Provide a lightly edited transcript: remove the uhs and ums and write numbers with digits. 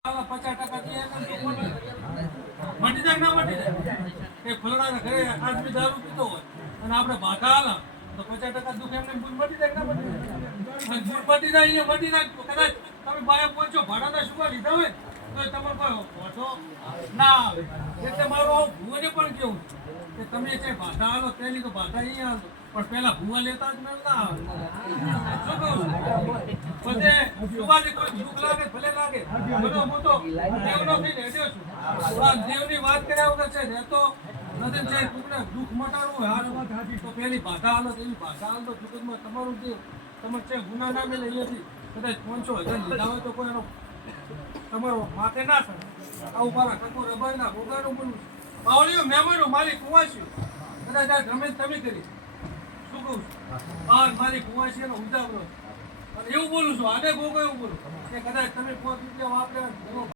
50% મટી જાય ના મટી જાય એ ફલડાના ઘરે આદમી દારૂ પીતો હોય અને આપણે બાધા હાલા તો 50% દુઃખ એમને મટી જાય ના મટી જાય મટી જાય અહીંયા મટી જાય કદાચ તમે બાય પહોંચો ભાડાના શું લીધા હોય તો તમારે કોઈ પહોંચો ના આવે એટલે મારો ભૂને પણ કેવું કે તમે જે બાધા હાલો તેની તો બાધા અહીંયા હાલો પણ પેલા ભૂવા લેતા જ ના આવે શું કહું બધે સુવાજી કોઈ દુઃખ લાગે ભલે લાગે બધો મોટો દેવનો થઈને હેડ્યો છું દેવની વાત કર્યા વગર છે ને તો નદન છે ટુકડે દુઃખ મટાડવું હાથ તો પેલી બાધા હાલો તેની બાધા હાલો ટુકડમાં તમારું દેવ તમે છે ગુના નામે લઈએથી કદાચ 500,000 લીધા હોય તો કોઈ એનો તમારો માથે ના થાય આવું મારા કકો રબાઈના ભોગાનું બોલું બાવળીઓ મહેમાનો મારી કુવાસી કદાચ આ ગમે તમે કરી શું કહું છું મારી કુવાસી એનો ઉદાવરો એવું બોલું છું આને ભોગો એવું બોલું કે કદાચ તમે 5 રૂપિયા વાપરે